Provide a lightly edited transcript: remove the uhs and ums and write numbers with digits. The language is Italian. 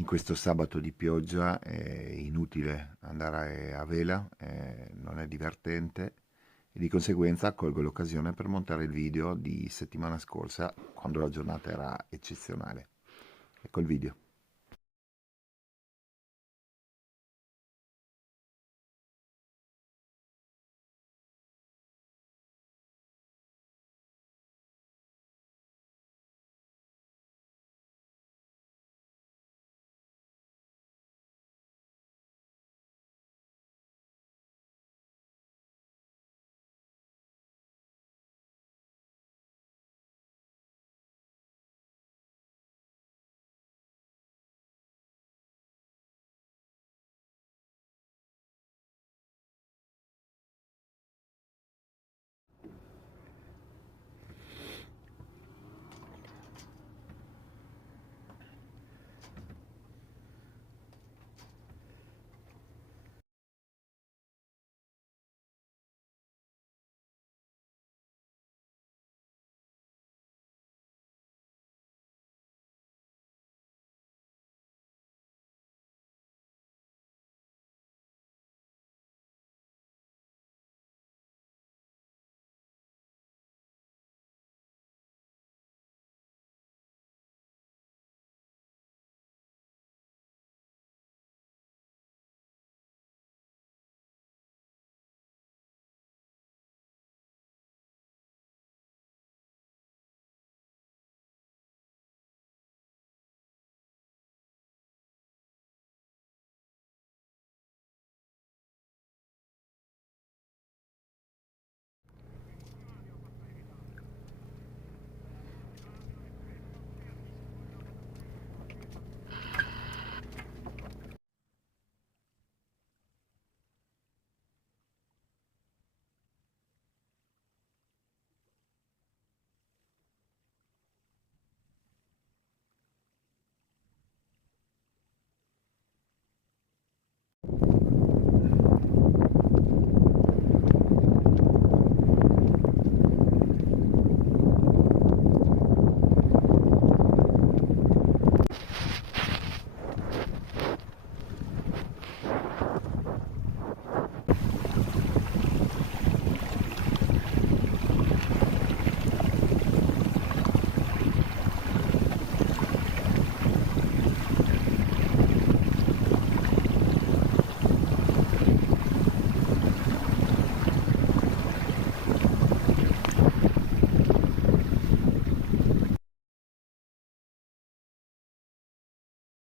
In questo sabato di pioggia è inutile andare a vela, non è divertente e di conseguenza colgo l'occasione per montare il video di settimana scorsa quando la giornata era eccezionale. Ecco il video.